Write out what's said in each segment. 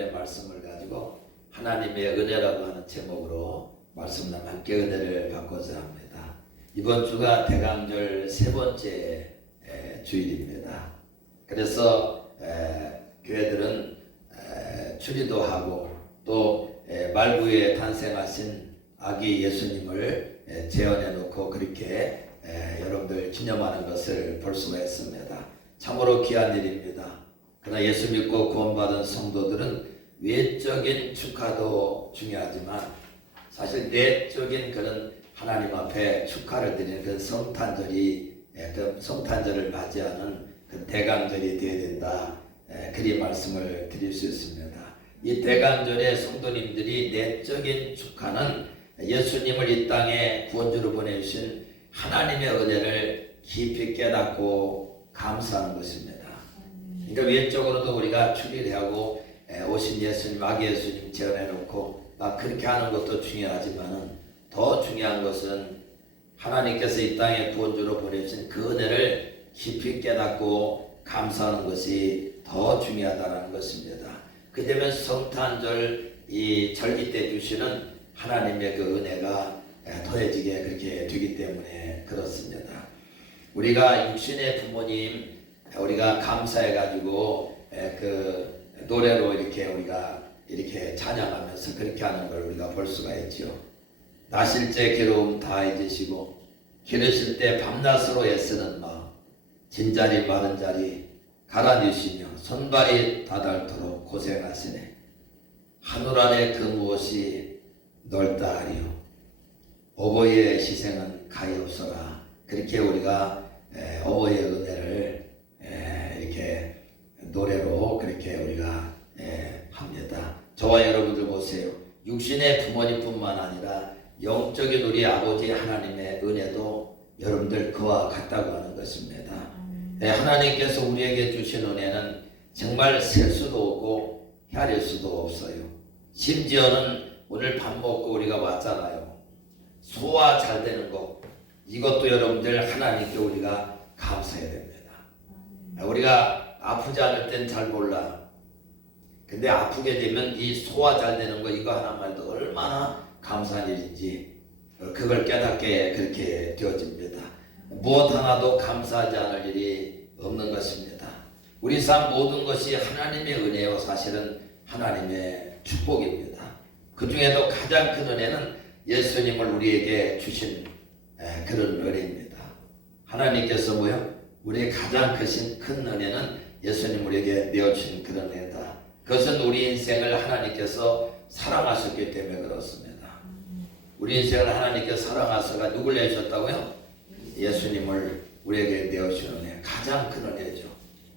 오늘의 말씀을 가지고 하나님의 은혜라고 하는 제목으로 말씀과 함께 은혜를 받고자 합니다. 이번 주가 대강절 세 번째 주일입니다. 그래서 교회들은 추리도 하고 또 말구에 탄생하신 아기 예수님을 재현해 놓고 그렇게 여러분들 기념하는 것을 볼 수가 있습니다. 참으로 귀한 일입니다. 그러나 예수 믿고 구원받은 성도들은 외적인 축하도 중요하지만 사실 내적인 그런 하나님 앞에 축하를 드리는 그 성탄절이 그 성탄절을 맞이하는 그 대강절이 되어야 된다. 그리 말씀을 드릴 수 있습니다. 이 대강절에 성도님들이 내적인 축하는 예수님을 이 땅에 구원주로 보내주신 하나님의 은혜를 깊이 깨닫고 감사하는 것입니다. 그러니까 외적으로도 우리가 추리하고 오신 예수님, 아기 예수님 재현해놓고 그렇게 하는 것도 중요하지만 더 중요한 것은 하나님께서 이 땅에 구원주로 보내주신 그 은혜를 깊이 깨닫고 감사하는 것이 더 중요하다는 것입니다. 그러면 성탄절 이 절기 때 주시는 하나님의 그 은혜가 더해지게 그렇게 되기 때문에 그렇습니다. 우리가 육신의 부모님 우리가 감사해 가지고 그 노래로 이렇게 우리가 이렇게 찬양하면서 그렇게 하는 걸 우리가 볼 수가 있죠. 나실 때 괴로움 다 잊으시고 기르실 때 밤낮으로 애쓰는 마음 진자리 마른 자리 갈아뉘시며 손발이 다닳도록 고생하시네. 하늘 안에 그 무엇이 넓다 하리요. 어버이의 희생은 가히 없어라. 그렇게 우리가 어버이의 은혜를 이렇게 노래로 그렇게 우리가 합니다. 저와 여러분들 보세요. 육신의 부모님뿐만 아니라 영적인 우리 아버지 하나님의 은혜도 여러분들 그와 같다고 하는 것입니다. 하나님께서 우리에게 주신 은혜는 정말 셀 수도 없고 헤아릴 수도 없어요. 심지어는 오늘 밥 먹고 우리가 왔잖아요. 소화 잘 되는 것 이것도 여러분들 하나님께 우리가 감사해야 됩니다. 우리가 아프지 않을 땐 잘 몰라. 근데 아프게 되면 이 소화 잘 되는 거 이거 하나만 해도 얼마나 감사한 일인지 그걸 깨닫게 그렇게 되어집니다. 무엇 하나도 감사하지 않을 일이 없는 것입니다. 우리 삶 모든 것이 하나님의 은혜요 사실은 하나님의 축복입니다. 그 중에도 가장 큰 은혜는 예수님을 우리에게 주신 그런 은혜입니다. 하나님께서 뭐요? 우리의 가장 큰 은혜는 예수님 우리에게 내어주신 그런 은혜다. 그것은 우리 인생을 하나님께서 사랑하셨기 때문에 그렇습니다. 우리 인생을 하나님께서 사랑하셔서 누굴 내주셨다고요? 예수님을 우리에게 내어주신 은혜, 가장 큰 은혜죠.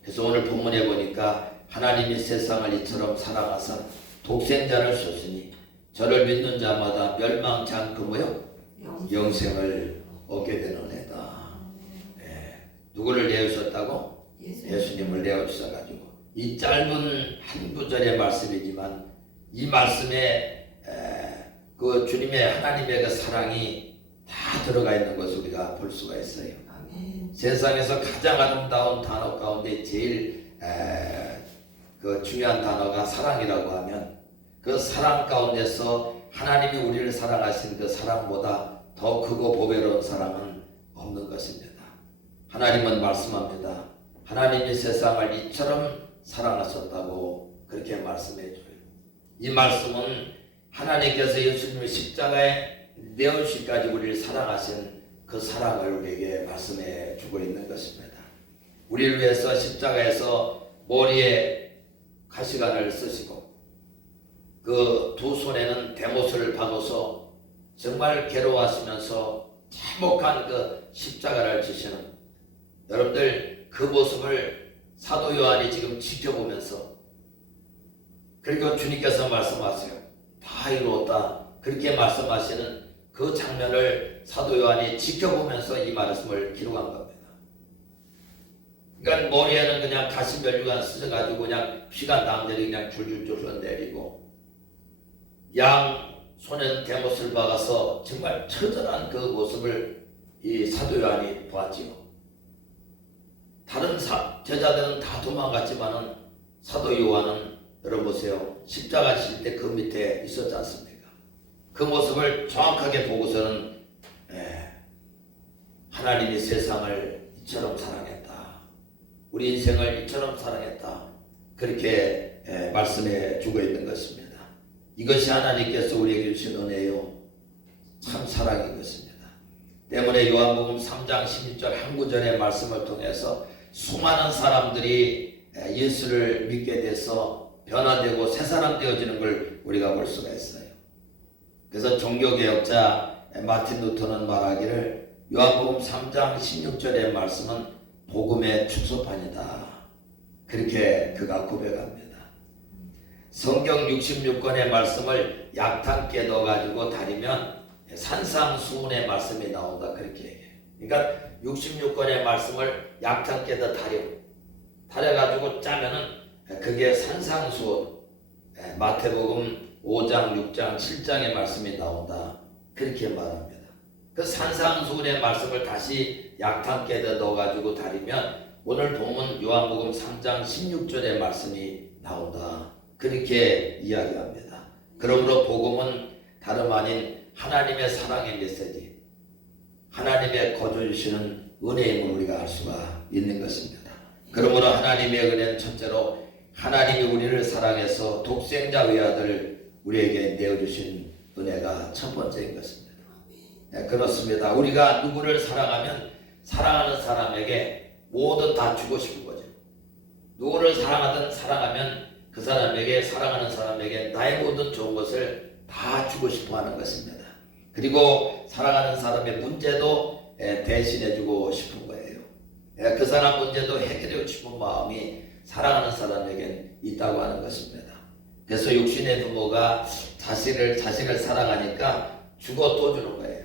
그래서 오늘 본문에 보니까 하나님이 세상을 이처럼 사랑하사 독생자를 줬으니 저를 믿는 자마다 멸망치 않고 뭐요? 영생을 얻게 되는 은혜다. 누구를 내어주셨다고? 예수님을 내어주셔가지고 이 짧은 한 구절의 말씀이지만 이 말씀에 그 주님의 하나님의 그 사랑이 다 들어가 있는 것을 우리가 볼 수가 있어요. 아멘. 세상에서 가장 아름다운 단어 가운데 제일 그 중요한 단어가 사랑이라고 하면 그 사랑 가운데서 하나님이 우리를 사랑하신 그 사랑보다 더 크고 보배로운 사랑은 없는 것입니다. 하나님은 말씀합니다. 하나님이 세상을 이처럼 사랑하셨다고 그렇게 말씀해줘요. 이 말씀은 하나님께서 예수님의 십자가에 내어주시기까지 우리를 사랑하신 그 사랑을 우리에게 말씀해 주고 있는 것입니다. 우리를 위해서 십자가에서 머리에 가시관을 쓰시고 그 두 손에는 대못을 박아서 정말 괴로워하시면서 참혹한 그 십자가를 지시는 여러분들 그 모습을 사도 요한이 지금 지켜보면서 그리고 주님께서 말씀하세요. 다 이루었다. 그렇게 말씀하시는 그 장면을 사도 요한이 지켜보면서 이 말씀을 기록한 겁니다. 그러니까 머리에는 그냥 가시면류관 쓰셔가지고 그냥 피가 낭대리 그냥 줄줄줄 흘러내리고 양 손에는 대못을 박아서 정말 처절한 그 모습을 이 사도 요한이 보았지요. 다른 제자들은 다 도망갔지만은 사도 요한은 여러분 보세요. 십자가 질 때 그 밑에 있었지 않습니까? 그 모습을 정확하게 보고서는 하나님이 세상을 이처럼 사랑했다. 우리 인생을 이처럼 사랑했다. 그렇게 말씀해 주고 있는 것입니다. 이것이 하나님께서 우리에게 주신 은혜요. 참 사랑인 것입니다. 때문에 요한복음 3장 16절 한 구절의 말씀을 통해서 수많은 사람들이 예수를 믿게 돼서 변화되고 새 사람 되어지는 걸 우리가 볼 수가 있어요. 그래서 종교개혁자 마틴 루터는 말하기를 요한복음 3장 16절의 말씀은 복음의 축소판이다. 그렇게 그가 고백합니다. 성경 66권의 말씀을 약탕기에 넣어가지고 다리면 산상수훈의 말씀이 나온다. 그렇게 얘기해요. 그러니까 66권의 말씀을 약탕기에다 다려가지고 짜면은 그게 산상수훈, 마태복음 5장, 6장, 7장의 말씀이 나온다. 그렇게 말합니다. 그 산상수훈의 말씀을 다시 약탕기에다 넣어가지고 다리면 오늘 본문 요한복음 3장 16절의 말씀이 나온다. 그렇게 이야기합니다. 그러므로 복음은 다름 아닌 하나님의 사랑의 메시지, 하나님의 거저주시는 은혜임을 우리가 알 수가 있는 것입니다. 그러므로 하나님의 은혜는 첫째로 하나님이 우리를 사랑해서 독생자 외아들을 우리에게 내어주신 은혜가 첫 번째인 것입니다. 그렇습니다. 우리가 누구를 사랑하면 사랑하는 사람에게 뭐든 다 주고 싶은 거죠. 누구를 사랑하면 그 사람에게, 사랑하는 사람에게 나의 모든 좋은 것을 다 주고 싶어 하는 것입니다. 그리고 사랑하는 사람의 문제도 대신해주고 싶은 거예요. 그 사람 문제도 해결하고 싶은 마음이 사랑하는 사람에게 있다고 하는 것입니다. 그래서 육신의 부모가 자식을 사랑하니까 주고 또 주는 거예요.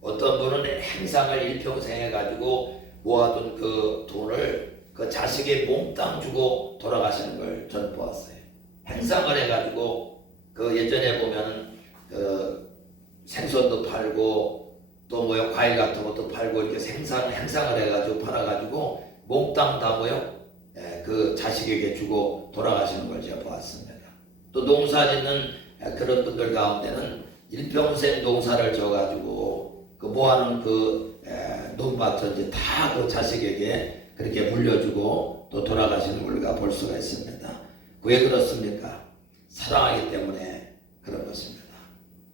어떤 분은 행상을 일평생 해가지고 모아둔 그 돈을 그 자식의 몽땅 주고 돌아가시는 걸 전 보았어요. 행상을 해가지고 그 예전에 보면 그 생선도 팔고 또 뭐요 과일 같은 것도 팔고 이렇게 행상을 해가지고 팔아가지고 몽땅 다 뭐요 그 자식에게 주고 돌아가시는 걸 제가 보았습니다. 또 농사 짓는 그런 분들 가운데는 일평생 농사를 져가지고 그 모아놓은 그 논밭을 이제 다 그 자식에게 그렇게 물려주고 또 돌아가시는 걸 우리가 볼 수가 있습니다. 왜 그렇습니까? 사랑하기 때문에 그런 것입니다.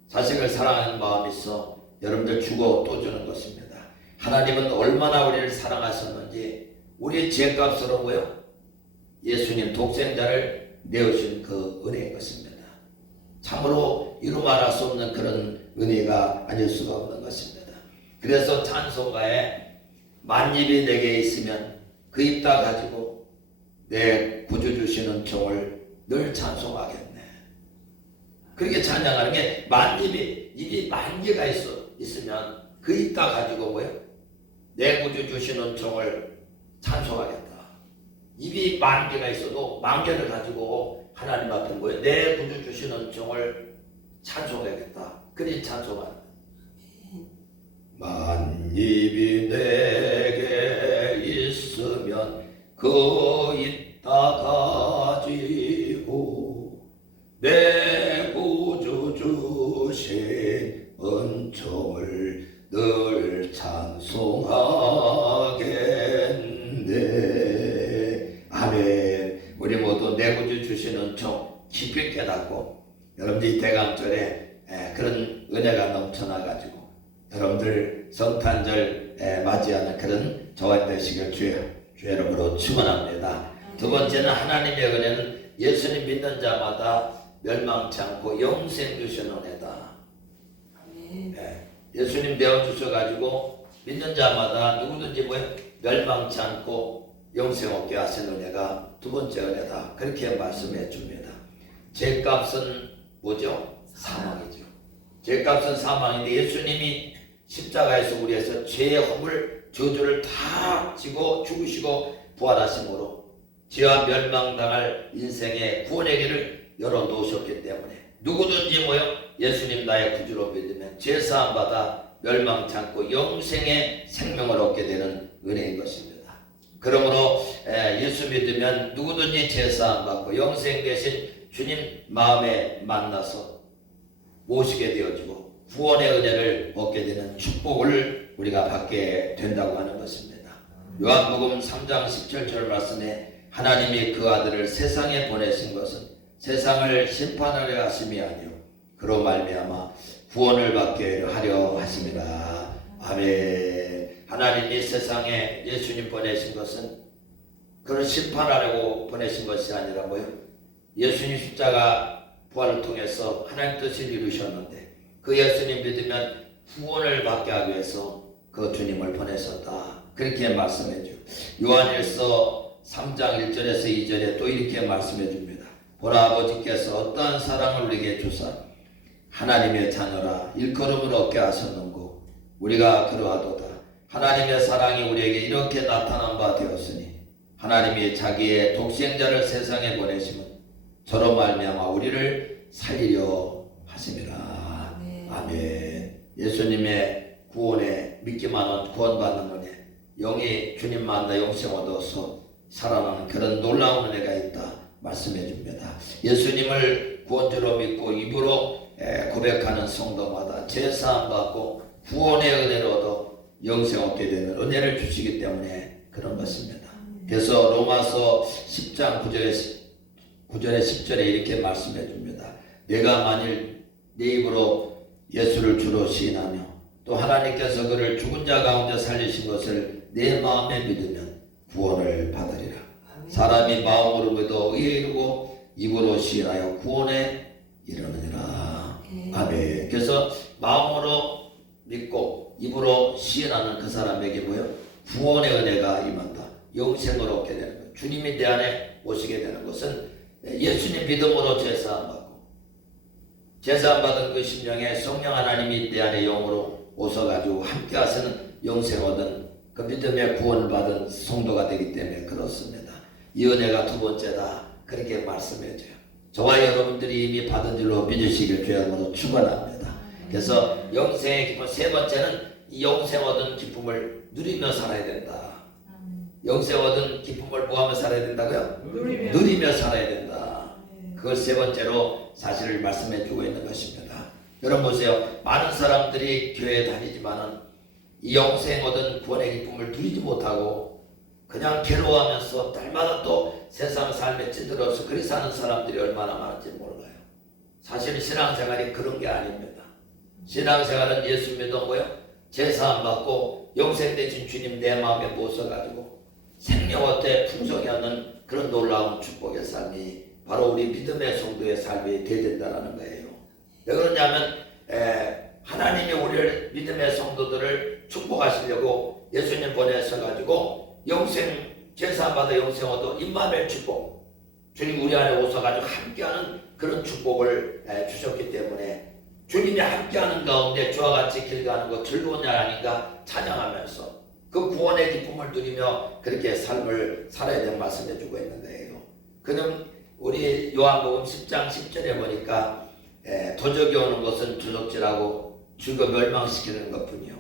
자식을 사랑하는 마음이 있어 여러분들 주고 또 주는 것입니다. 하나님은 얼마나 우리를 사랑하셨는지 우리의 죄값으로 뭐요? 예수님 독생자를 내어준 그 은혜인 것입니다. 참으로 이루 말할 수 없는 그런 은혜가 아닐 수가 없는 것입니다. 그래서 찬송가에 만입이 내게 있으면 그 입 다 가지고 내 구주 주시는 종을 늘 찬송하겠네. 그렇게 찬양하는 게 입이 만 개가 있으면 그 입 다 가지고 뭐요? 내 구주 주시는 종을 찬송하겠다. 입이 만 개가 있어도 만 개를 가지고 하나님 앞에 뭐요? 내 구주 주시는 종을 찬송하겠다. 그리 찬송하는 만입이 내게 있으면 그 입 다 가지고 내 구주 주신 은총을 늘 찬송하겠네. 아멘. 우리 모두 내 구주 주신 은총 깊이 깨닫고 여러분들이 대강절에 그런 은혜가 넘쳐나가지고 여러분들 성탄절 맞이하는 그런 저와 되시길 주의 이름으로 축원합니다. 두 번째는 하나님의 은혜는 예수님 믿는 자마다 멸망치 않고 영생 주시는 은혜다. 예수님 내어주셔가지고 믿는 자마다 누구든지 멸망치 않고 영생 얻게 하시는 은혜가 두 번째 은혜다. 그렇게 말씀해 줍니다. 죄값은 뭐죠? 사망이죠. 죄값은 사망인데 예수님이 십자가에서 우리에서 죄의 허물 저주를 다 지고 죽으시고 부활하심으로 죄와 멸망당할 인생의 구원의 길을 열어놓으셨기 때문에 누구든지 예수님 나의 구주로 믿으면 죄사함 받아 멸망치 않고 영생의 생명을 얻게 되는 은혜인 것입니다. 그러므로 예수 믿으면 누구든지 제사함 받고 영생 되신 주님 마음에 만나서 모시게 되어지고 구원의 은혜를 얻게 되는 축복을 우리가 받게 된다고 하는 것입니다. 요한복음 3장 17절 말씀에 하나님이 그 아들을 세상에 보내신 것은 세상을 심판하려 하심이 아니요 그로 말미암아 구원을 받게 하려 하심이라. 아멘. 하나님이 세상에 예수님 보내신 것은 그를 심판하려고 보내신 것이 아니라 뭐요? 예수님 십자가 부활을 통해서 하나님 뜻을 이루셨는데 그 예수님 믿으면 구원을 받게 하기 위해서 그 주님을 보내셨다. 그렇게 말씀해 줘. 요한일서 3장 1절에서 2절에 또 이렇게 말씀해 줍니다. 보라 아버지께서 어떠한 사랑을 우리에게 주사 하나님의 자녀라 일컬음을 얻게 하셨는고 우리가 그러하도다. 하나님의 사랑이 우리에게 이렇게 나타난 바 되었으니 하나님이 자기의 독생자를 세상에 보내시면 저로 말미암아 우리를 살리려 하심이라. 아멘. 예수님의 구원에 믿기만은 구원받는 은혜, 영이 주님 만나 영생 얻어서 살아나는 그런 놀라운 은혜가 있다 말씀해 줍니다. 예수님을 구원주로 믿고 입으로 고백하는 성도마다 제사함 받고 구원의 은혜를 얻어 영생 얻게 되는 은혜를 주시기 때문에 그런 것입니다. 그래서 로마서 10장 9절에 10절에 이렇게 말씀해 줍니다. 내가 만일 내 입으로 예수를 주로 시인하며 또 하나님께서 그를 죽은 자 가운데 살리신 것을 내 마음에 믿으면 구원을 받으리라. 사람이 마음으로 믿어 의에 이르고 입으로 시인하여 구원에 이르느니라. 아멘. 그래서 마음으로 믿고 입으로 시인하는 그 사람에게 뭐요? 구원의 은혜가 임한다. 영생을 얻게 되는 것. 주님이 내 안에 오시게 되는 것은 예수님 믿음으로 제사함 받고 제사함 받은 그 심령에 성령 하나님이 내 안에 영으로 오셔가지고 함께 하시는 영생 얻은 그 믿음의 구원을 받은 성도가 되기 때문에 그렇습니다. 이 은혜가 두 번째다. 그렇게 말씀해줘요. 저와 여러분들이 이미 받은 줄로 믿으시길 주여로 축원합니다. 그래서 영생의 기쁨 세 번째는 이 영생 얻은 기쁨을 누리며 살아야 된다. 영생 얻은 기쁨을 뭐하며 살아야 된다고요? 누리며 살아야 된다. 그걸 세 번째로 사실을 말씀해 주고 있는 것입니다. 여러분 보세요. 많은 사람들이 교회에 다니지만은 이 영생 얻은 구원의 기쁨을 누리지 못하고 그냥 괴로워하면서 날마다 또 세상 삶에 찌들어서 그리 사는 사람들이 얼마나 많은지 몰라요. 사실 신앙생활이 그런 게 아닙니다. 신앙생활은 예수 믿어 뭐요? 제사함 받고 영생 되신 주님 내 마음에 모셔가지고 생명어때 풍성이 얻는 그런 놀라운 축복의 삶이 바로 우리 믿음의 성도의 삶이 되어야 된다는 거예요. 왜 그러냐면 하나님이 우리를 믿음의 성도들을 축복하시려고 예수님 보내셔가지고 영생 제사함 받아 영생 얻어 임마누엘 축복 주님 우리 안에 오셔가지고 함께하는 그런 축복을 주셨기 때문에 주님이 함께하는 가운데 주와 같이 길 가는 것 즐거운 날 아닌가 찬양하면서 그 구원의 기쁨을 누리며 그렇게 삶을 살아야 되는 말씀해 주고 있는 거예요. 그럼 우리 요한복음 10장 10절에 보니까 도적이 오는 것은 주적질하고 죽어 멸망시키는 것뿐이요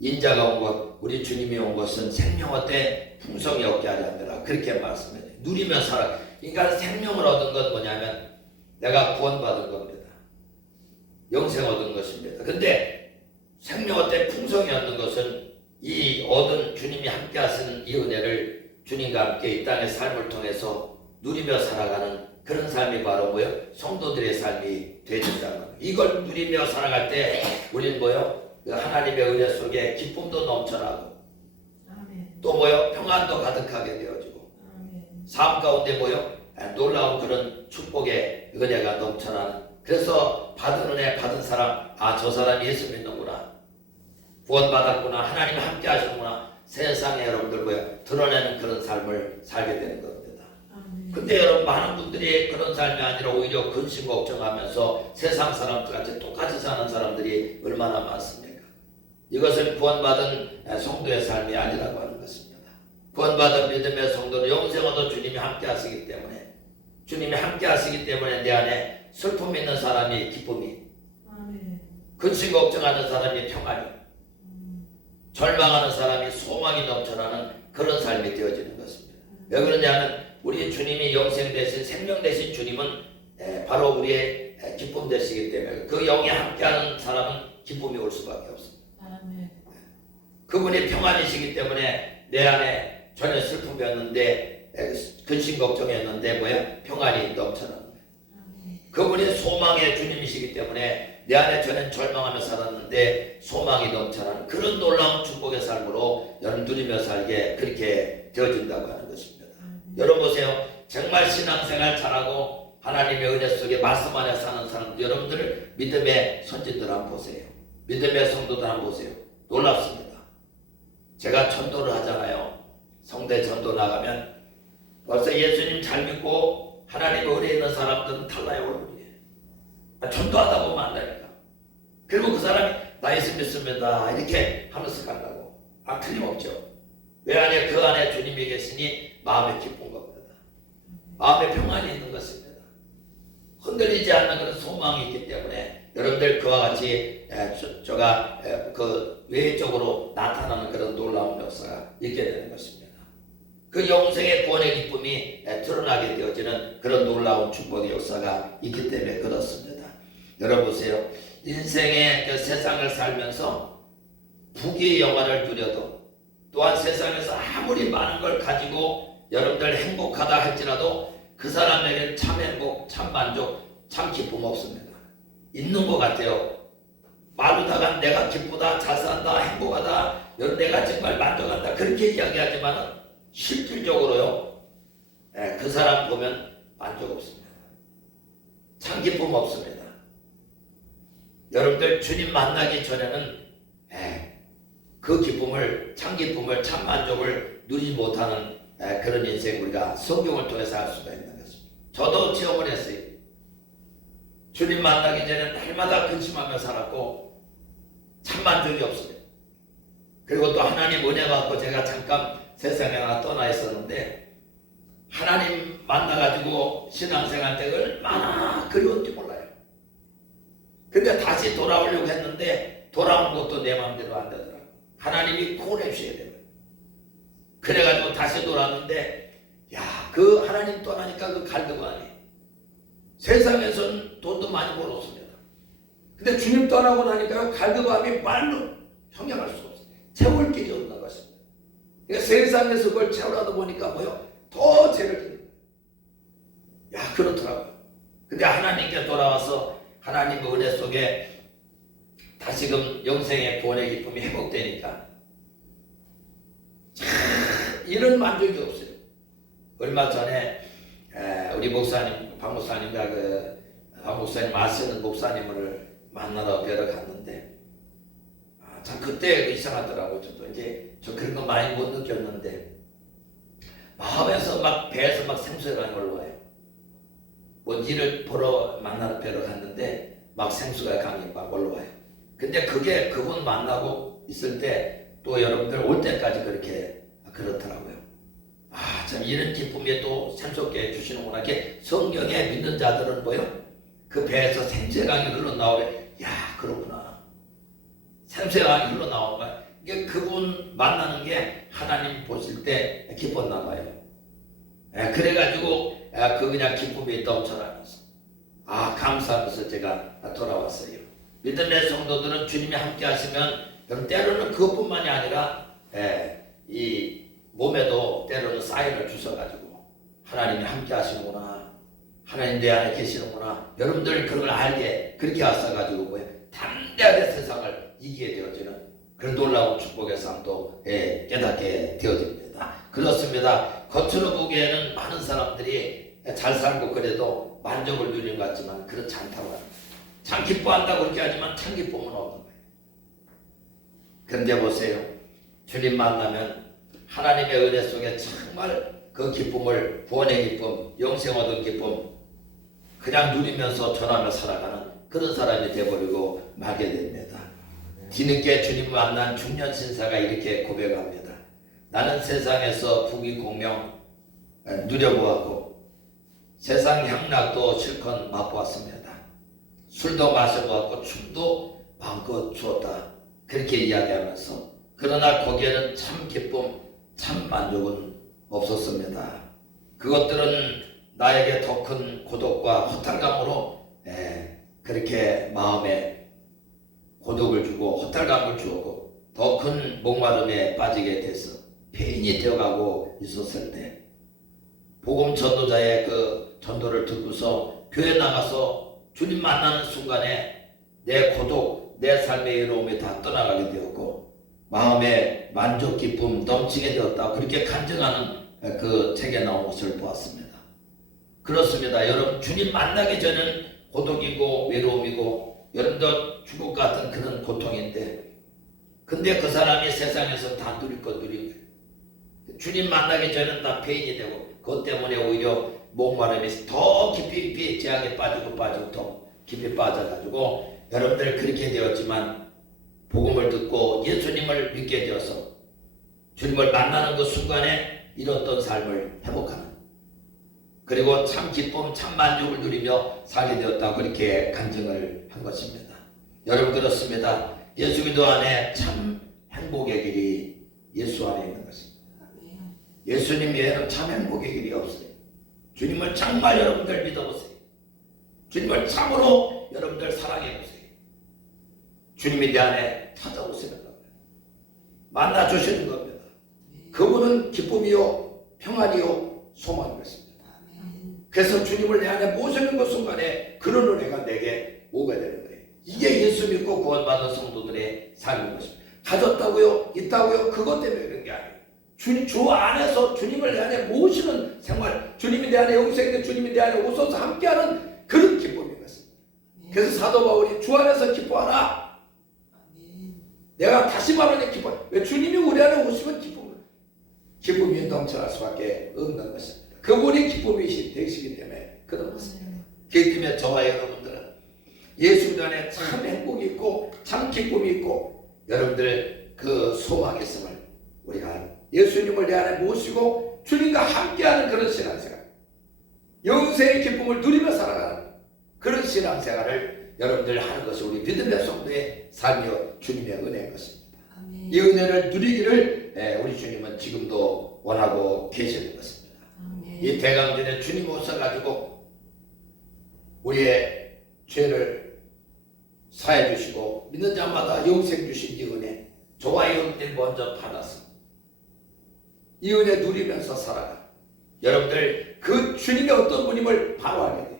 인자가 온 것 우리 주님이 온 것은 생명어때 풍성이 얻게 하려 한다. 그렇게 말씀해요. 누리며 살아. 그러니까 생명을 얻은 건 뭐냐면 내가 구원받은 겁니다. 영생 얻은 것입니다. 근데 생명어때 풍성이 얻는 것은 이 얻은 주님이 함께 하시는 이 은혜를 주님과 함께 이 땅의 삶을 통해서 누리며 살아가는 그런 삶이 바로 뭐요? 성도들의 삶이 되어야 된다는 거예요. 이걸 누리며 살아갈 때 우리는 뭐요? 하나님의 은혜 속에 기쁨도 넘쳐나고 또 뭐요? 평안도 가득하게 되어지고 삶 가운데 뭐요? 놀라운 그런 축복의 은혜가 넘쳐나는 그래서 받은 은혜 받은 사람 저 사람이 예수 믿는구나 구원받았구나 하나님이 함께 하시는구나 세상에 여러분들 뭐요? 드러내는 그런 삶을 살게 되는 겁니다. 근데 여러분 많은 분들이 그런 삶이 아니라 오히려 근심 걱정하면서 세상 사람들같이 똑같이 사는 사람들이 얼마나 많습니까? 이것은 구원받은 성도의 삶이 아니라고 하는 것입니다. 구원받은 믿음의 성도는 영생 얻어 주님이 함께 하시기 때문에 주님이 함께 하시기 때문에 내 안에 슬픔 있는 사람이 기쁨이 근심 걱정하는 사람이 평안이 절망하는 사람이 소망이 넘쳐나는 그런 삶이 되어지는 것입니다. 왜 그러냐면 우리 주님이 영생 대신 생명 대신 주님은 바로 우리의 기쁨 되시기 때문에 그 영이 함께하는 사람은 기쁨이 올 수밖에 없습니다. 그분이 평안이시기 때문에 내 안에 전혀 슬픔이었는데 근심 걱정이었는데 평안이 넘쳐나는 거예요. 그분이 소망의 주님이시기 때문에 내 안에 전혀 절망하며 살았는데 소망이 넘쳐나는 그런 놀라운 축복의 삶으로 여러분 누리며 살게 그렇게 되어진다고 하는 것입니다. 여러분 보세요. 정말 신앙생활 잘하고 하나님의 은혜 속에 말씀 안에 사는 사람들, 여러분들 믿음의 선진들 한번 보세요. 믿음의 성도들 한번 보세요. 놀랍습니다. 제가 전도를 하잖아요. 성대 전도 나가면 벌써 예수님 잘 믿고 하나님의 은혜 있는 사람들은 달라요, 얼굴이. 전도하다 보면 안다니까. 그리고 그 사람이 나 예수 믿습니다 이렇게 하면서 간다고. 틀림없죠. 왜 안에 그 안에 주님이 계시니 마음의 기쁜 겁니다. 마음의 평안이 있는 것입니다. 흔들리지 않는 그런 소망이 있기 때문에 여러분들 그와 같이 저가 그 외적으로 나타나는 그런 놀라운 역사가 있게 되는 것입니다. 그 영생의 구원의 기쁨이 드러나게 되어지는 그런 놀라운 축복의 역사가 있기 때문에 그렇습니다. 여러분 보세요. 인생의 그 세상을 살면서 부귀의 영화를 누려도 또한 세상에서 아무리 많은 걸 가지고 여러분들 행복하다 할지라도 그 사람에게는 참 행복, 참 만족, 참 기쁨 없습니다. 있는 것 같아요. 말로다가 내가 기쁘다, 잘 산다, 행복하다, 내가 정말 만족한다 그렇게 이야기하지만 실질적으로요, 그 사람 보면 만족 없습니다. 참 기쁨 없습니다. 여러분들 주님 만나기 전에는 그 기쁨을, 참 기쁨을, 참 만족을 누리지 못하는 그런 인생 우리가 성경을 통해서 알 수가 있는 것입니다. 저도 체험을 했어요. 주님 만나기 전에 날마다 근심하며 살았고 참 만족이 없어요. 그리고 또 하나님 은혜 받고 제가 잠깐 세상에 하나 떠나 있었는데 하나님 만나가지고 신앙생활 때 얼마나 그리웠는지 몰라요. 근데 다시 돌아오려고 했는데 돌아온 것도 내 마음대로 안 되더라고요. 하나님이 보내주셔야 돼요. 그래가지고 다시 돌아왔는데 그 하나님 떠나니까 그 갈등하니 세상에서는 돈도 많이 벌었습니다. 근데 주님 떠나고 나니까 갈급함이 말로 형용할 수가 없어요. 채울 길이 없는 것입니다. 그러니까 세상에서 그걸 채우려다 보니까 더 죄를 짓는. 그렇더라고요. 근데 하나님께 돌아와서 하나님의 은혜 속에 다시금 영생의 구원의 기쁨이 회복되니까 참 이런 만족이 없어요. 얼마 전에 우리 목사님, 박 목사님과 박 목사님 아시는 목사님을 만나러 뵈러 갔는데 참 그때 이상하더라고요. 저도 이제 저 그런 거 많이 못 느꼈는데 마음에서 막 배에서 막 생수가 올라와요. 뭔지를 보러 만나러 뵈러 갔는데 막 생수가 강이 막 올라와요. 근데 그게 그분 만나고 있을 때 또 여러분들 올 때까지 그렇더라고요. 참 이런 기쁨에 또 샘솟게 해주시는구나. 이렇게 성경에 믿는 자들은 그 배에서 생수강이 흘러나오래. 그렇구나. 생수강이 흘러나오는 거야. 이게 그분 만나는 게 하나님 보실 때 기뻤나 봐요. 그래가지고 그냥 기쁨이 넘쳐나면서 감사하면서 제가 돌아왔어요. 믿음의 성도들은 주님이 함께 하시면 때로는 그것뿐만이 아니라 이 몸에도 때로는 사인을 주셔가지고 하나님이 함께 하시는구나, 하나님 내 안에 계시는구나, 여러분들 그걸 알게 그렇게 하셔가지고 담대하게 세상을 이기게 되어지는 그런 놀라운 축복의 삶도 깨닫게 되어집니다. 그렇습니다. 겉으로 보기에는 많은 사람들이 잘 살고 그래도 만족을 누리는 것 같지만 그렇지 않다고 합니다. 참 기뻐한다고 그렇게 하지만 참 기쁨은 없는 거예요. 그런데 보세요. 주님 만나면 하나님의 은혜 속에 정말 그 기쁨을, 구원의 기쁨, 영생 얻은 기쁨 그냥 누리면서 전하며 살아가는 그런 사람이 되어버리고 말게 됩니다. 뒤늦게 주님 만난 중년 신사가 이렇게 고백합니다. 나는 세상에서 부귀 공명 누려보았고 세상 향락도 실컷 맛보았습니다. 술도 마셔보았고 춤도 마음껏 추었다. 그렇게 이야기하면서 그러나 거기에는 참 기쁨, 참 만족은 없었습니다. 그것들은 나에게 더 큰 고독과 허탈감으로 그렇게 마음에 고독을 주고 허탈감을 주었고 더 큰 목마름에 빠지게 돼서 폐인이 되어가고 있었을 때 복음 전도자의 그 전도를 듣고서 교회 나가서 주님 만나는 순간에 내 고독, 내 삶의 외로움이 다 떠나가게 되었고 마음의 만족, 기쁨 넘치게 되었다. 그렇게 간증하는 그 책에 나온 것을 보았습니다. 그렇습니다. 여러분 주님 만나기 전에는 고독이고 외로움이고 여러분도 죽을 것 같은 그런 고통인데 근데 그 사람이 세상에서 다 누릴 것 누린 거예요. 주님 만나기 전에는 다 폐인이 되고 그것 때문에 오히려 목마름이 더 깊이 죄악에 빠지고 더 깊이 빠져가지고 여러분들 그렇게 되었지만 복음을 듣고 예수님을 믿게 되어서 주님을 만나는 그 순간에 잃었던 삶을 회복하는 그리고 참 기쁨, 참 만족을 누리며 살게 되었다고 그렇게 간증을 한 것입니다. 여러분 그렇습니다. 예수 믿음 안에 참 행복의 길이 예수 안에 있는 것입니다. 예수님 외에는 참 행복의 길이 없어요. 주님을 정말 여러분들 믿어보세요. 주님을 참으로 여러분들 사랑해보세요. 주님이 내 안에 찾아오시는 겁니다. 만나주시는 겁니다. 그분은 기쁨이요 평안이요 소망인 것입니다. 그래서 주님을 내 안에 모시는 그 순간에 그런 은혜가 내게 오게 되는 거예요. 이게 예수 믿고 구원받은 성도들의 삶인 것입니다. 가졌다고요? 있다고요? 그것 때문에 그런 게 아니에요. 주 안에서 주님을 내 안에 모시는 생활, 주님이 내 안에 영생인데 주님이 내 안에 오셔서 함께하는 그런 기쁨인 것입니다. 그래서 사도 바울이 주 안에서 기뻐하라. 내가 다시 말하니 기뻐해. 왜 주님이 우리 안에 오시면 기쁨이 넘쳐날 수밖에 없는 것입니다. 그분이 기쁨이 되시기 때문에 그런 것입니다. 그렇기 때문에 저와 여러분들은 예수 안에 참 행복이 있고 참 기쁨이 있고 여러분들 그 소망이 있음을 우리가 예수님을 내 안에 모시고 주님과 함께하는 그런 신앙생활 영생의 기쁨을 누리며 살아가는 그런 신앙생활을 여러분들 하는 것이 우리 믿음의 성도의 삶이요 주님의 은혜인 것입니다. 아멘. 이 은혜를 누리기를 우리 주님은 지금도 원하고 계시는 것입니다. 아멘. 이 대강전에 주님 오셔가지고 우리의 죄를 사해 주시고 믿는 자마다 영생 주신 이 은혜 저와 여러분들이 먼저 받았습니다. 이 은혜 누리면서 살아가 여러분들 그 주님의 어떤 분임을 바로 알게 돼요.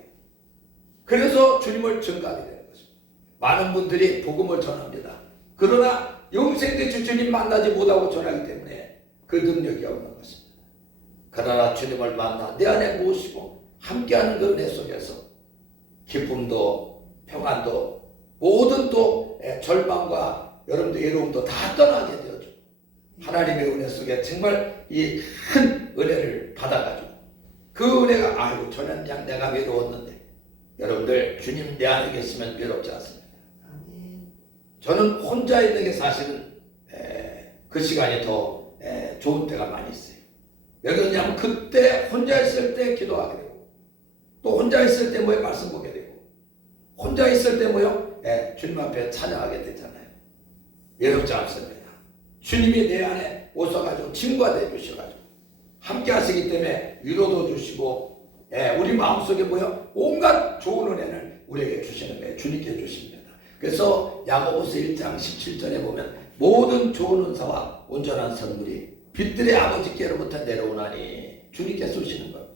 그래서 주님을 증거하게 되는 것입니다. 많은 분들이 복음을 전합니다. 그러나 영생된 주님 만나지 못하고 전하기 때문에 그 능력이 없는 것입니다. 그러나 주님을 만나 내 안에 모시고 함께하는 그 은혜 속에서 기쁨도 평안도 모든 또 절망과 여러분들 외로움도 다 떠나게 되어죠. 하나님의 은혜 속에 정말 이 큰 은혜를 받아가지고 그 은혜가 아이고 저는 그냥 내가 외로웠는데 여러분들 주님 내 안에 계시면 외롭지 않습니다. 저는 혼자 있는 게 사실은 그 시간이 더 좋은 때가 많이 있어요. 왜 그러냐면 그때 혼자 있을 때 기도하게 되고 또 혼자 있을 때 뭐에 말씀 보게 되고 혼자 있을 때 뭐요? 주님 앞에 찬양하게 되잖아요. 외롭지 않습니다. 주님이 내 안에 오셔가지고 친구가 되주셔가지고 함께 하시기 때문에 위로도 주시고 우리 마음속에 뭐요? 온갖 좋은 은혜를 우리에게 주시는 거예요. 주님께 주십니다. 그래서 야고보서 1장 17절에 보면 모든 좋은 은사와 온전한 선물이 빛들의 아버지께로부터 내려오나니 주님께 쏘시는 겁니다.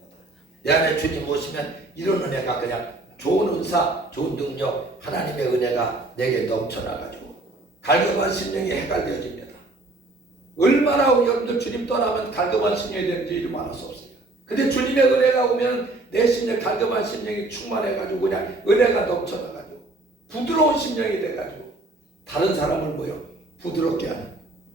내 안에 주님 오시면 이런 은혜가 그냥 좋은 은사, 좋은 능력, 하나님의 은혜가 내게 넘쳐나가지고 갈급한 심령이 해갈되어집니다. 얼마나 여러분들 주님 떠나면 갈급한 심령이 되는지 이루 말할 수 없어요. 근데 주님의 은혜가 오면 내 심령 갈급한 심령이 충만해가지고 그냥 은혜가 넘쳐나가지고 부드러운 심령이 돼가지고 다른 사람을 뭐요? 부드럽게 하는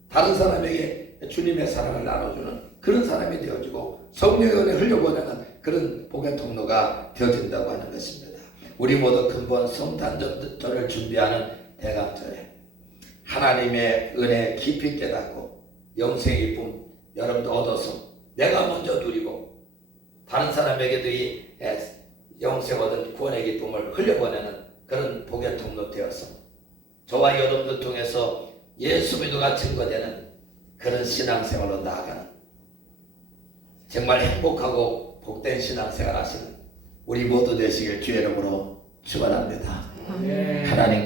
다른 사람에게 주님의 사랑을 나눠주는 그런 사람이 되어지고 성령의 은혜 흘려보내는 그런 복의 통로가 되어진다고 하는 것입니다. 우리 모두 근본 성탄절을 준비하는 대강절에 하나님의 은혜 깊이 깨닫고 영생의 기쁨 여러분도 얻어서 내가 먼저 누리고 다른 사람에게도 이 영생 얻은 구원의 기쁨을 흘려보내는 그런 복의 통로 되어서 저와 여러분들 통해서 예수 믿음과 증거되는 그런 신앙생활로 나아가는 정말 행복하고 복된 신앙생활 하시는 우리 모두 되시길 주의 이름으로 축원합니다. 아멘. 하나님